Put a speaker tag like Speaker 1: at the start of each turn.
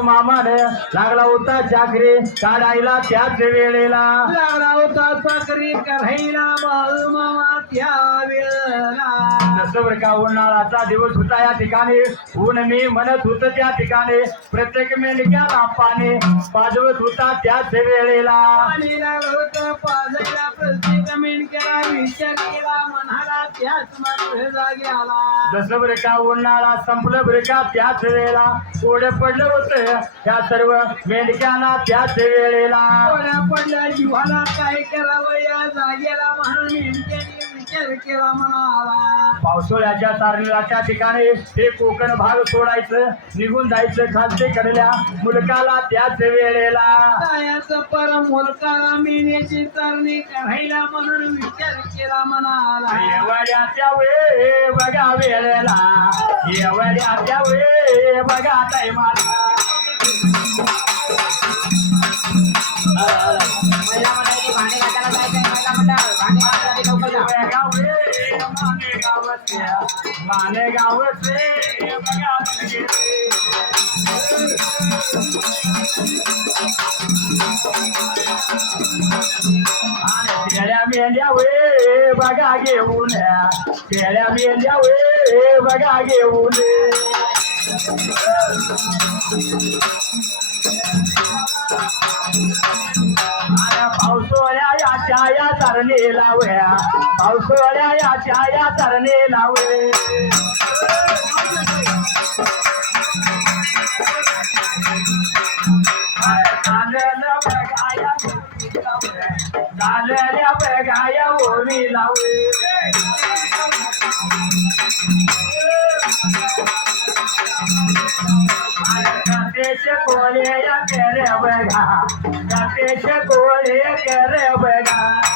Speaker 1: बाळू मामाने लागला होता चाकरी काढायला त्याच वेळेला.
Speaker 2: लागला होता चाकरी करायला बाळू मामा त्या वेळेला.
Speaker 1: जसं बरं का उन्हाळ्याचा दिवस होता या ठिकाणी. ऊन मी म्हणत होत त्या ठिकाणी. प्रत्येक मेंढक्याला पाणी पाजवत होता त्याच वेळेला.
Speaker 2: पाणी लागलं होतं पाजायला प्रत्येक मेंढक्याला विचार केला म्हणाला त्याच मात्र
Speaker 1: जसं बरं का उन्हाळा संपलं बरे का त्याच वेळेला. कोडे पडलं होत ह्या सर्व मेंढक्यांना त्याच वेळेला.
Speaker 2: डोळ्या पडल्या जीवाला काय करावं या जागेला? म्हणून मेंढक्याने विचार केला म्हणाला
Speaker 1: पावसाळ्याच्या तारणीला त्या ठिकाणी हे कोकण भाग सोडायचं निघून जायचं खालते कडल्या मुलकाला त्याच वेळेला.
Speaker 2: कायाचं पर मुलकाला मेण्याची तरणी करायला म्हणून विचार केला म्हणाला.
Speaker 1: एवढ्याच्या वे बघा वेळेला. एवढ्याच्या वे बघा टायमाला वे माने गावचे माने गावचे बघा म्हणजे. आणि शेळ्या मेल्या वे बघा घेऊन शेळ्या मेल्या वे बघा घेऊन आणि पावसाळ्या छाया तरणे लावया पावसाळ्या या छाया तरणे लावे. झालेल्या झालेल्या बघाया ओवी लावे. deixa colher a querer pegar. Já deixa colher a querer pegar.